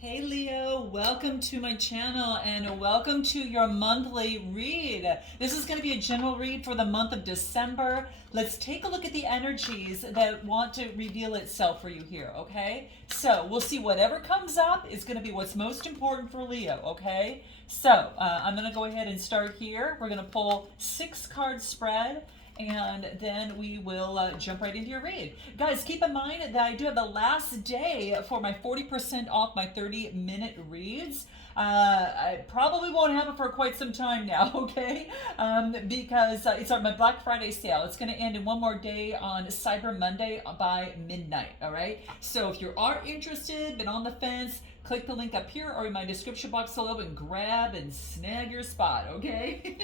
Hey Leo, welcome to my channel and welcome to your monthly read. This is going to be a general read for the month of December. Let's take a look at the energies that want to reveal itself for you here, okay? So we'll see whatever comes up is going to be what's most important for Leo, okay? So I'm going to go ahead and start here. We're going to pull 6-card spread, and then we will jump right into your read. Guys, keep in mind that I do have the last day for my 40% off my 30-minute reads. I probably won't have it for quite some time now, okay? Because it's on my Black Friday sale. It's going to end in one more day on Cyber Monday by midnight, all right? So if you are interested, been on the fence, click the link up here or in my description box below and grab and snag your spot, okay?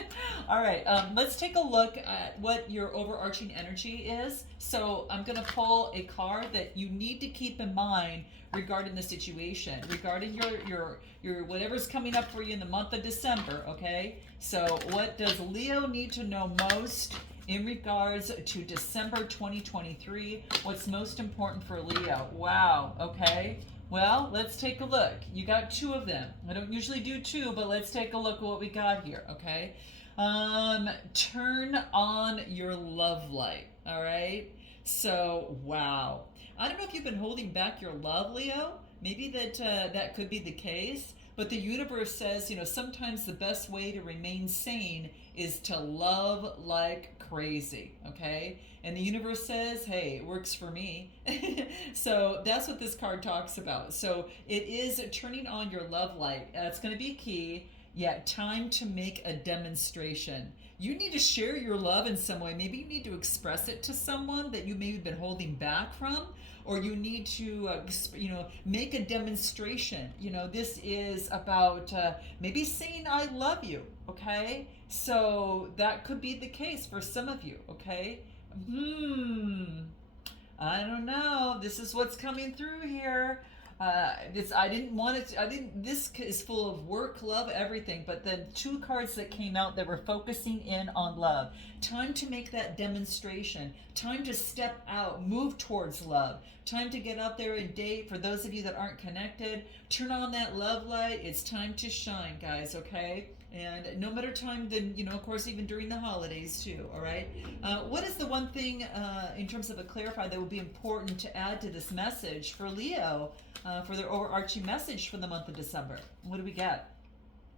All right, let's take a look at what your overarching energy is. So I'm going to pull a card that you need to keep in mind regarding the situation, regarding your whatever's coming up for you in the month of December, okay? So what does Leo need to know most in regards to December 2023? What's most important for Leo? Wow, okay. Well, let's take a look. You got 2 of them. I don't usually do 2, but let's take a look at what we got here, okay? Turn on your love light, all right? So, wow. I don't know if you've been holding back your love, Leo. Maybe that could be the case. But the universe says, sometimes the best way to remain sane is to love like crazy, okay? And the universe says, hey, it works for me. So that's what this card talks about. So it is turning on your love light. That's going to be key. Yeah, time to make a demonstration. You need to share your love in some way. Maybe you need to express it to someone that you maybe been holding back from, or you need to, make a demonstration. This is about maybe saying I love you, okay? So that could be the case for some of you, okay? I don't know. This is what's coming through here. I didn't want it. This is full of work, love, everything. But the 2 cards that came out that were focusing in on love. Time to make that demonstration. Time to step out, move towards love. Time to get out there and date. For those of you that aren't connected, turn on that love light. It's time to shine, guys. Okay. And no better time than, of course, even during the holidays too, all right? What is the one thing in terms of a clarify that would be important to add to this message for Leo, for their overarching message for the month of December? What do we get?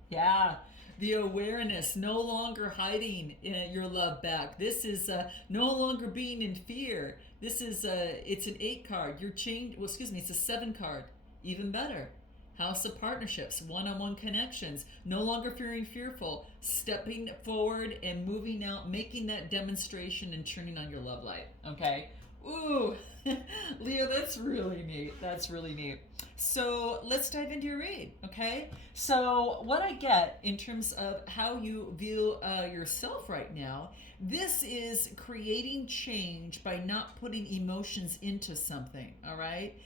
Yeah, the awareness, no longer hiding your love back. This is no longer being in fear. This is, it's an 8 card. It's a 7 card. Even better. House of Partnerships, one-on-one connections, no longer feeling fearful, stepping forward and moving out, making that demonstration and turning on your love light, okay? Ooh, Leo, that's really neat. That's really neat. So let's dive into your read, okay? So what I get in terms of how you view yourself right now, this is creating change by not putting emotions into something, all right?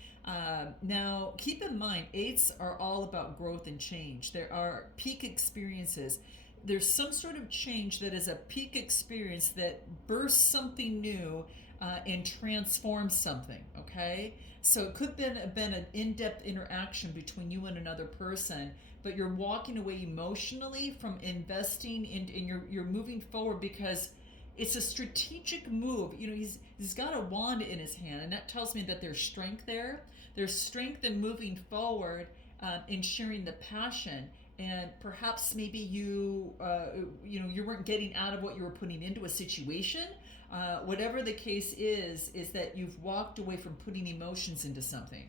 Now, keep in mind, 8s are all about growth and change. There are peak experiences. There's some sort of change that is a peak experience that bursts something new and transforms something, okay? So it could have been an in-depth interaction between you and another person, but you're walking away emotionally from investing in you're moving forward because it's a strategic move. He's got a wand in his hand, and that tells me that there's strength there. There's strength in moving forward, in sharing the passion, and perhaps maybe you weren't getting out of what you were putting into a situation. Whatever the case is that you've walked away from putting emotions into something.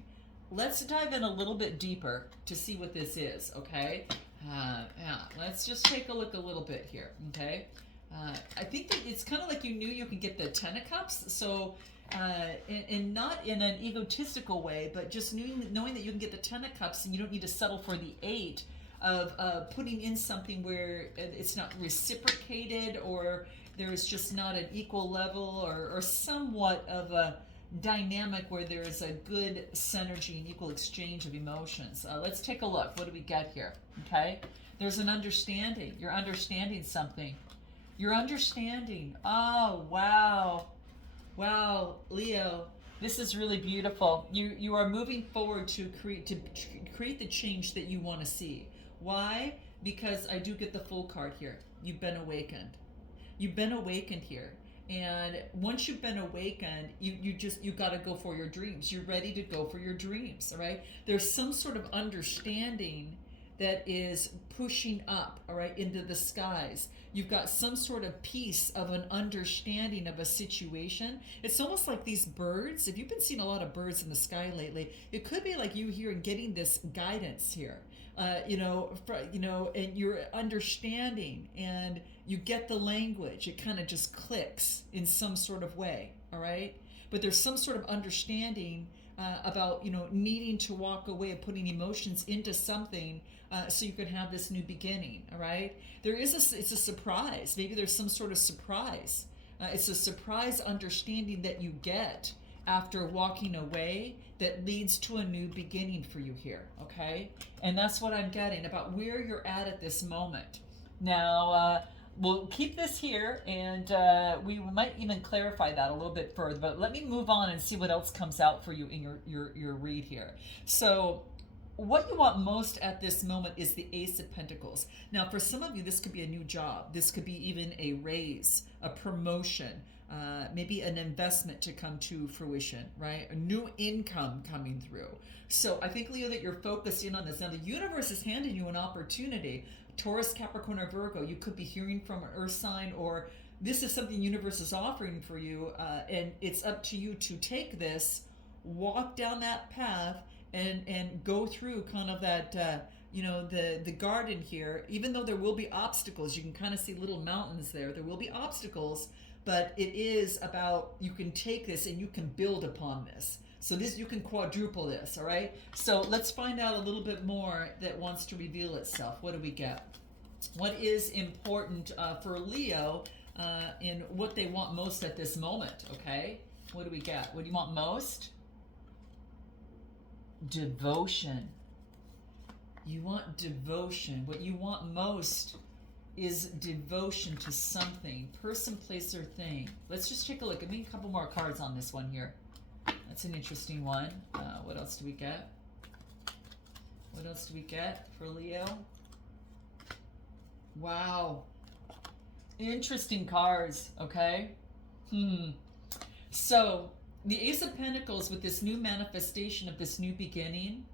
Let's dive in a little bit deeper to see what this is, okay? Let's just take a look a little bit here, okay? I think that it's kind of like you knew you could get the 10 of Cups, so and not in an egotistical way, but just knowing that you can get the 10 of Cups and you don't need to settle for the 8 of putting in something where it's not reciprocated or there's just not an equal level or somewhat of a dynamic where there's a good synergy and equal exchange of emotions. Let's take a look. What do we got here? Okay, there's an understanding. You're understanding something. You're understanding. Oh, wow. Wow, Leo. This is really beautiful. You are moving forward to create the change that you want to see. Why? Because I do get the Full card here. You've been awakened. You've been awakened here. And once you've been awakened, you got to go for your dreams. You're ready to go for your dreams, all right? There's some sort of understanding that is pushing up, all right, into the skies. You've got some sort of piece of an understanding of a situation. It's almost like these birds. If you've been seeing a lot of birds in the sky lately, it could be like you here and getting this guidance here. And you're understanding, and you get the language. It kind of just clicks in some sort of way, all right? But there's some sort of understanding about needing to walk away and putting emotions into something so you can have this new beginning, all right? It's a surprise. Maybe there's some sort of surprise. It's a surprise understanding that you get after walking away that leads to a new beginning for you here, okay? And that's what I'm getting about where you're at this moment. Now, we'll keep this here, and we might even clarify that a little bit further, but let me move on and see what else comes out for you in your read here. So what you want most at this moment is the Ace of Pentacles. Now, for some of you, this could be a new job. This could be even a raise, a promotion, maybe an investment to come to fruition, right? A new income coming through. So I think, Leo, that you're focused in on this. Now, the universe is handing you an opportunity. Taurus, Capricorn, or Virgo, you could be hearing from an earth sign, or this is something the universe is offering for you, and it's up to you to take this, walk down that path, and go through kind of that, the garden here. Even though there will be obstacles, you can kind of see little mountains there. There will be obstacles, but it is about, you can take this and you can build upon this. So this, you can quadruple this, all right? So let's find out a little bit more that wants to reveal itself. What do we get? What is important for Leo in what they want most at this moment, okay? What do we get? What do you want most? Devotion. You want devotion. What you want most is devotion to something, person, place, or thing. Let's just take a look. Give me a couple more cards on this one here. That's an interesting one. What else do we get? What else do we get for Leo? Wow. Interesting cards, okay? So, the Ace of Pentacles with this new manifestation of this new beginning,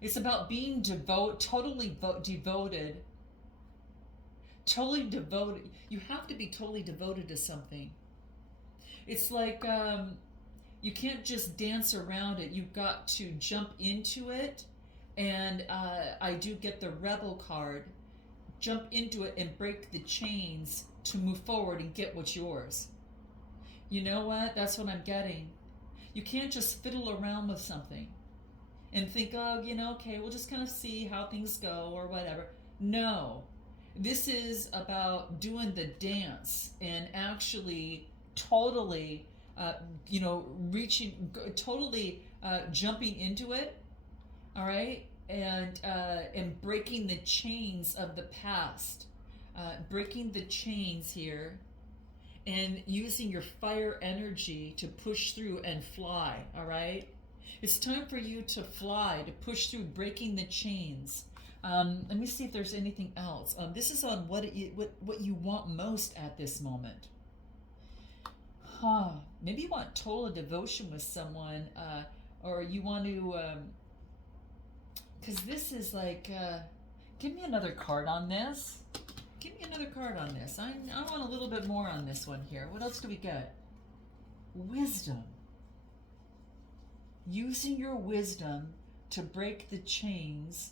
it's about being totally devoted. Totally devoted. You have to be totally devoted to something. It's like you can't just dance around it. You've got to jump into it. And I do get the Rebel card. Jump into it and break the chains to move forward and get what's yours. You know what? That's what I'm getting. You can't just fiddle around with something and think, oh, okay, we'll just kind of see how things go or whatever. No. This is about doing the dance and actually totally, jumping into it, all right? And breaking the chains of the past, breaking the chains here, and using your fire energy to push through and fly, all right? It's time for you to fly, to push through, breaking the chains. Let me see if there's anything else. This is on what you want most at this moment. Maybe you want total devotion with someone, or you want to, because this is like, give me another card on this. Give me another card on this. I want a little bit more on this one here. What else do we get? Wisdom. Using your wisdom to break the chains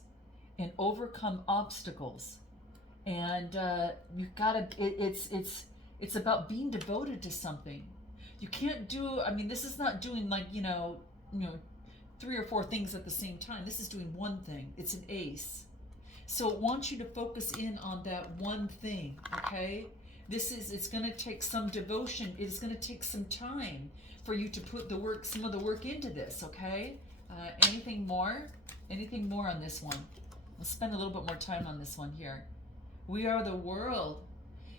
and overcome obstacles. And you've got to, it's about being devoted to something. You can't do, this is not doing like, 3 or 4 things at the same time. This is doing one thing. It's an ace. So it wants you to focus in on that one thing, okay? It's going to take some devotion. It's going to take some time for you to put some of the work into this, okay? Anything more? Anything more on this one? We'll spend a little bit more time on this one here. We are the world.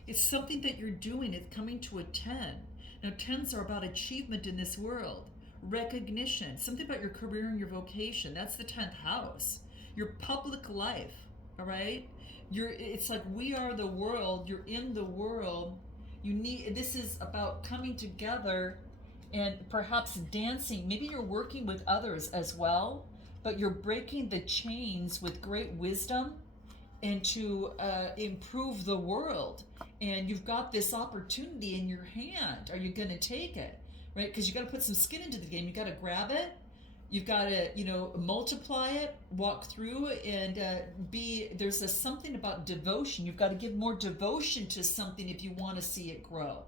It's something that you're doing. It's coming to a 10. Now, 10s are about achievement in this world, recognition, something about your career and your vocation. That's the 10th house. Your public life, all right? It's like we are the world, you're in the world. This is about coming together and perhaps dancing. Maybe you're working with others as well, but you're breaking the chains with great wisdom and to improve the world. And you've got this opportunity in your hand. Are you going to take it? Right? Because you got to put some skin into the game. You got to grab it. You've got to, multiply it, walk through, and there's something about devotion. You've got to give more devotion to something if you want to see it grow.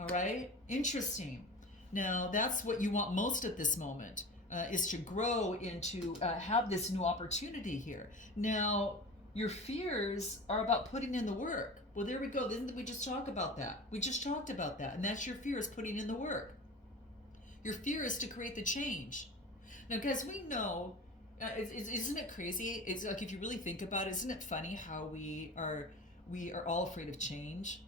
All right? Interesting. Now, that's what you want most at this moment, is to grow and to have this new opportunity here. Now, your fears are about putting in the work. Well, there we go. Didn't we just talk about that? We just talked about that. And that's your fear, is putting in the work. Your fear is to create the change. Now, guys, we know, isn't it crazy? It's like, if you really think about it, isn't it funny how we are all afraid of change,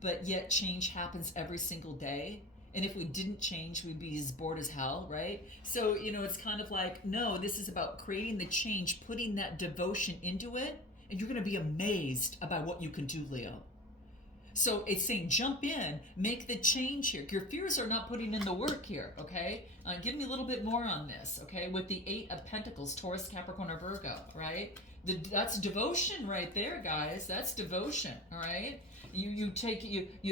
but yet change happens every single day. And if we didn't change, we'd be as bored as hell, right? So, it's kind of like, no, this is about creating the change, putting that devotion into it, and you're going to be amazed about what you can do, Leo. So it's saying, jump in, make the change here. Your fears are not putting in the work here, okay? Give me a little bit more on this, okay? With the 8 of Pentacles, Taurus, Capricorn, or Virgo, right? That's devotion right there, guys. That's devotion, all right? You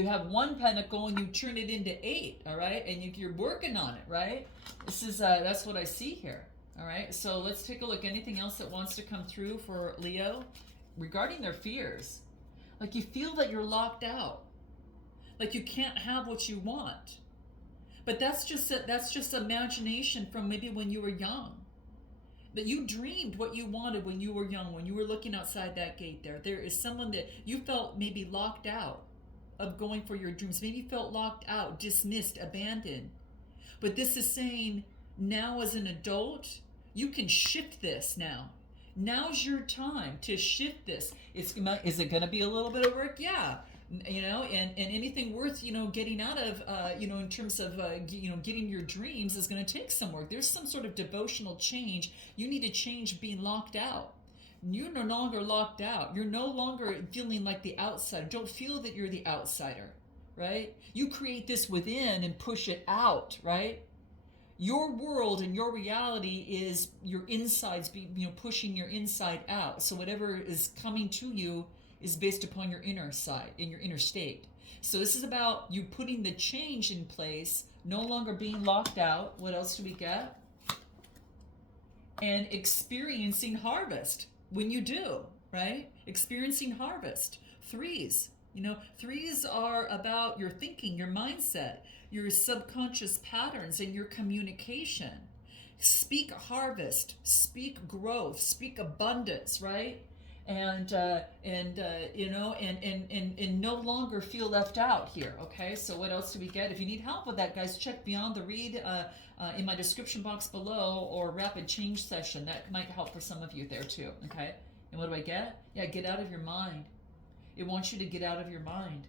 have 1 pentacle and you turn it into 8, all right? And you're working on it, right? That's what I see here, all right? So let's take a look. Anything else that wants to come through for Leo regarding their fears? Like, you feel that you're locked out, like you can't have what you want, but that's just imagination from maybe when you were young. That you dreamed what you wanted when you were young, when you were looking outside that gate there. There is someone that you felt maybe locked out of going for your dreams. Maybe you felt locked out, dismissed, abandoned. But this is saying, now as an adult, you can shift this now. Now's your time to shift this. Is it going to be a little bit of work? Yeah. And anything worth, getting out of, in terms of, getting your dreams is going to take some work. There's some sort of devotional change. You need to change being locked out. You're no longer locked out. You're no longer feeling like the outsider. Don't feel that you're the outsider, right? You create this within and push it out, right? Your world and your reality is your insides, pushing your inside out. So whatever is coming to you is based upon your inner side, in your inner state. So this is about you putting the change in place, no longer being locked out. What else do we get? And experiencing harvest when you do, right? Experiencing harvest. 3s. 3s are about your thinking, your mindset, your subconscious patterns, and your communication. Speak harvest, speak growth, speak abundance, right? And no longer feel left out here. Okay, so what else do we get? If you need help with that, guys, check Beyond the Read in my description box below, or Rapid Change Session. That might help for some of you there too. Okay, and what do I get? Yeah, get out of your mind. It wants you to get out of your mind.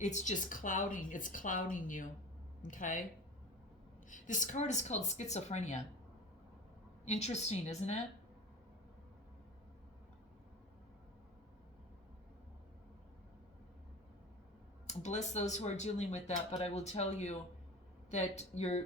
It's just clouding. It's clouding you. Okay, this card is called Schizophrenia. Interesting, isn't it? Bless those who are dealing with that, but I will tell you that your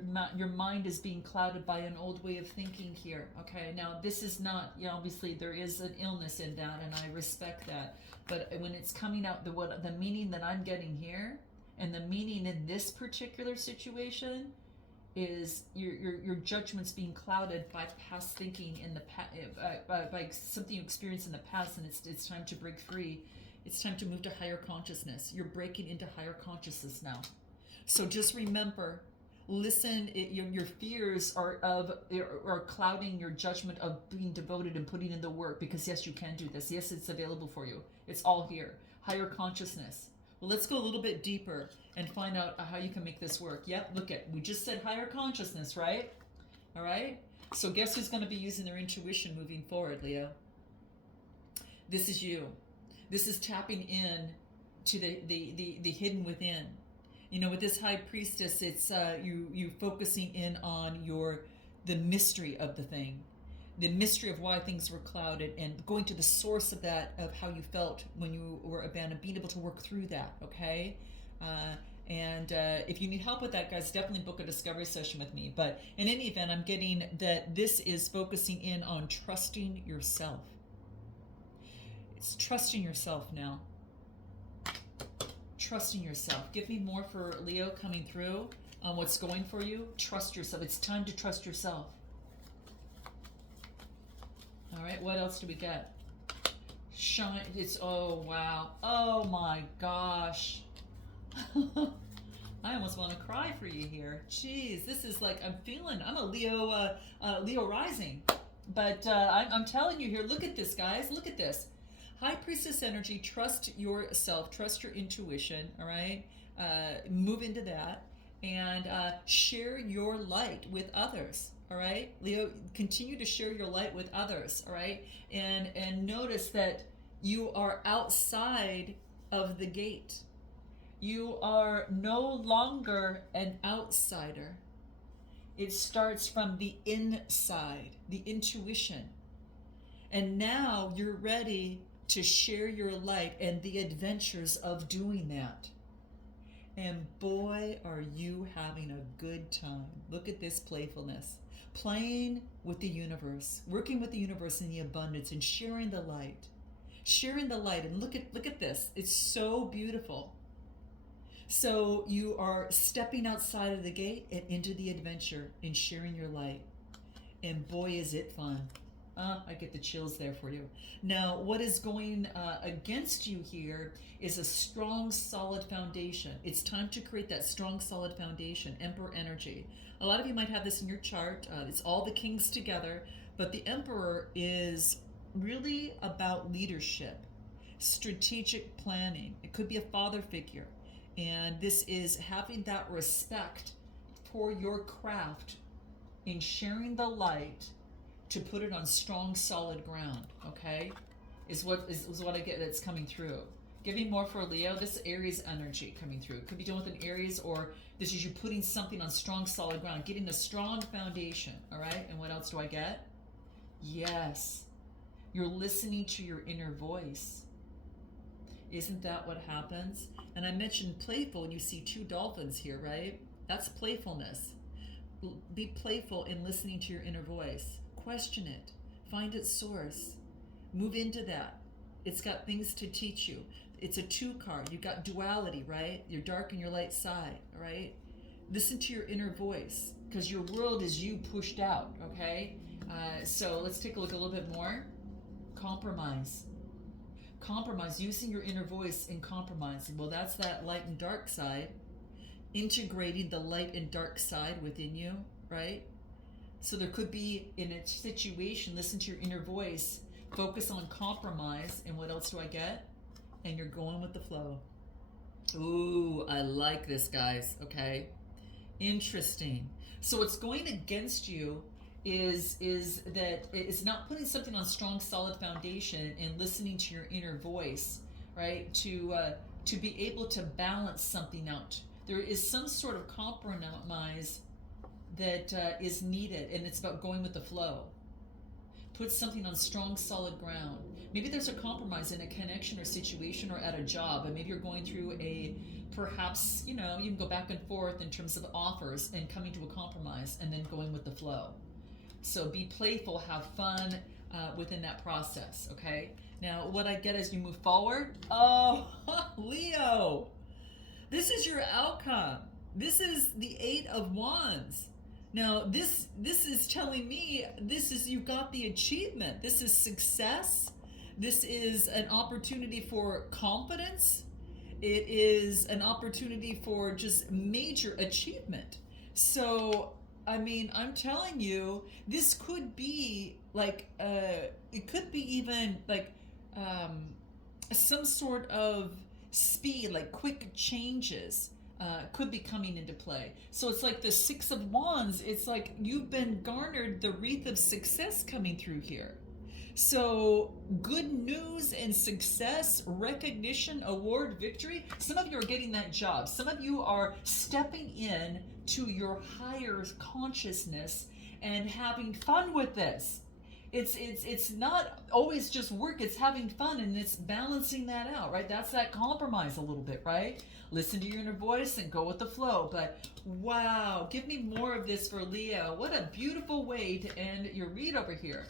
mind is being clouded by an old way of thinking here. Okay, now this is not, obviously there is an illness in that, and I respect that. But when it's coming out, the meaning that I'm getting here, and the meaning in this particular situation, is your judgment's being clouded by past thinking in the by something you experienced in the past, and it's time to break free. It's time to move to higher consciousness. You're breaking into higher consciousness now. So just remember, listen. Your fears are clouding your judgment of being devoted and putting in the work. Because yes, you can do this. Yes, it's available for you. It's all here. Higher consciousness. Well, let's go a little bit deeper and find out how you can make this work. Yep, we just said higher consciousness, right? All right? So guess who's going to be using their intuition moving forward, Leo? This is you. This is tapping in to the hidden within. You know, with this high priestess, it's you focusing in on the mystery of the thing, the mystery of why things were clouded, and going to the source of that, of how you felt when you were abandoned, being able to work through that. Okay. And if you need help with that, guys, definitely book a discovery session with me. But in any event, I'm getting that this is focusing in on trusting yourself. It's trusting yourself now. Trusting yourself. Give me more for Leo coming through on what's going for you. Trust yourself. It's time to trust yourself. All right, what else do we get? Shine. It's, oh, wow. Oh, my gosh. I almost want to cry for you here. Jeez, this is like, I'm a Leo rising. But I'm telling you here, look at this, guys. Look at this. High Priestess energy, trust yourself, trust your intuition, all right? Move into that and share your light with others, all right? Leo, continue to share your light with others, all right? And notice that you are outside of the gate. You are no longer an outsider. It starts from the inside, the intuition. And now you're ready to share your light and the adventures of doing that. And boy, are you having a good time. Look at this playfulness. Playing with the universe, working with the universe in the abundance and sharing the light. Sharing the light, and look at this. It's so beautiful. So you are stepping outside of the gate and into the adventure and sharing your light. And boy, is it fun. I get the chills there for you. Now, what is going against you here is a strong, solid foundation. It's time to create that strong, solid foundation, Emperor energy. A lot of you might have this in your chart. It's all the kings together, but the Emperor is really about leadership, strategic planning. It could be a father figure. And this is having that respect for your craft in sharing the light to put it on strong, solid ground, okay? Is what I get that's coming through. Giving more for Leo, this Aries energy coming through. It could be dealing with an Aries, or this is you putting something on strong, solid ground, getting a strong foundation, all right? And what else do I get? Yes, you're listening to your inner voice. Isn't that what happens? And I mentioned playful, and you see two dolphins here, right? That's playfulness. Be playful in listening to your inner voice. Question it. Find its source. Move into that. It's got things to teach you. It's a 2 card. You've got duality, right? Your dark and your light side, right? Listen to your inner voice, because your world is you pushed out, okay? So let's take a look a little bit more. Compromise. Compromise, using your inner voice in compromising. Well, that's that light and dark side. Integrating the light and dark side within you, right? So there could be, in a situation, listen to your inner voice, focus on compromise, and what else do I get? And you're going with the flow. Ooh, I like this, guys, okay? Interesting. So what's going against you is that it's not putting something on strong, solid foundation and listening to your inner voice, right? To be able to balance something out. There is some sort of compromise that is needed, and it's about going with the flow. Put something on strong, solid ground. Maybe there's a compromise in a connection or situation or at a job, and maybe you're going through perhaps, you can go back and forth in terms of offers and coming to a compromise and then going with the flow. So be playful, have fun within that process, okay? Now, what I get as you move forward, oh, Leo, this is your outcome. This is the 8 of Wands. Now, this is telling me you've got the achievement. This is success. This is an opportunity for confidence. It is an opportunity for just major achievement. So, I mean, I'm telling you, this could be like, it could be even like some sort of speed, like quick changes could be coming into play. So it's like the 6 of Wands, it's like you've been garnered the wreath of success coming through here. So, good news and success, recognition, award, victory. Some of you are getting that job. Some of you are stepping in to your higher consciousness and having fun with this. It's not always just work, it's having fun, and it's balancing that out, right? That's that compromise a little bit, right? Listen to your inner voice and go with the flow. But wow, give me more of this for Leo. What a beautiful way to end your read over here.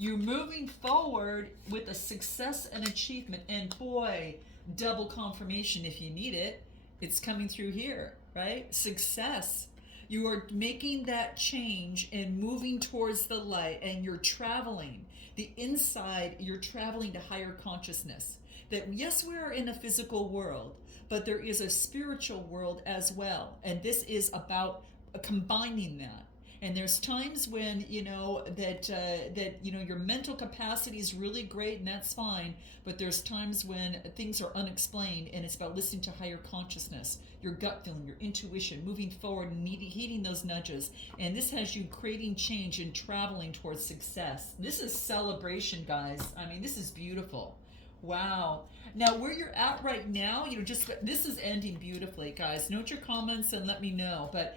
You're moving forward with a success and achievement, and boy, double confirmation if you need it. It's coming through here, right? Success. You are making that change and moving towards the light, and you're traveling. The inside, you're traveling to higher consciousness. That yes, we are in a physical world, but there is a spiritual world as well. And this is about combining that. And there's times when that your mental capacity is really great, and that's fine. But there's times when things are unexplained, and it's about listening to higher consciousness, your gut feeling, your intuition, moving forward and heeding those nudges. And this has you creating change and traveling towards success. This is celebration, guys. I mean, this is beautiful. Wow. Now, where you're at right now, this is ending beautifully, guys. Note your comments and let me know. But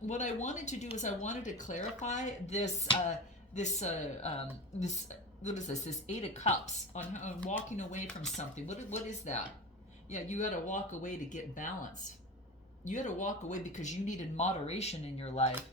what I wanted to do is I wanted to clarify this, what is this? This Eight of Cups on walking away from something. What is that? Yeah, you got to walk away to get balance. You had to walk away because you needed moderation in your life.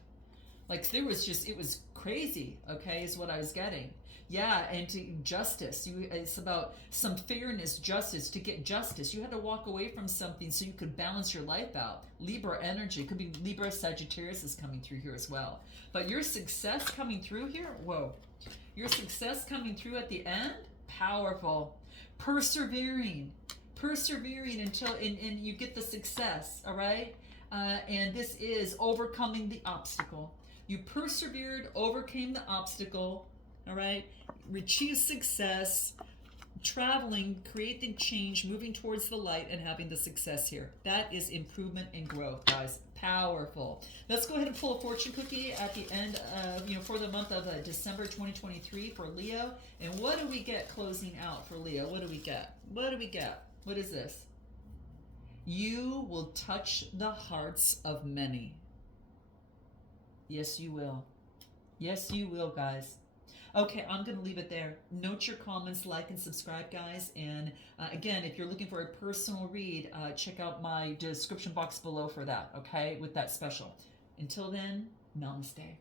Like it was crazy, okay, is what I was getting. Yeah, and to justice. It's about some fairness, justice. To get justice, you had to walk away from something so you could balance your life out. Libra energy. Could be Libra, Sagittarius is coming through here as well. But your success coming through here, whoa. Your success coming through at the end, powerful. Persevering until and you get the success, all right? And this is overcoming the obstacle. You persevered, overcame the obstacle, all right? Achieve success, traveling, creating change, moving towards the light, and having the success here. That is improvement and growth, guys. Powerful. Let's go ahead and pull a fortune cookie at the end of, for the month of December 2023 for Leo. And what do we get closing out for Leo? What do we get? What is this? You will touch the hearts of many. Yes, you will. Yes, you will, guys. Okay, I'm going to leave it there. Note your comments, like, and subscribe, guys. And again, if you're looking for a personal read, check out my description box below for that, okay, with that special. Until then, namaste.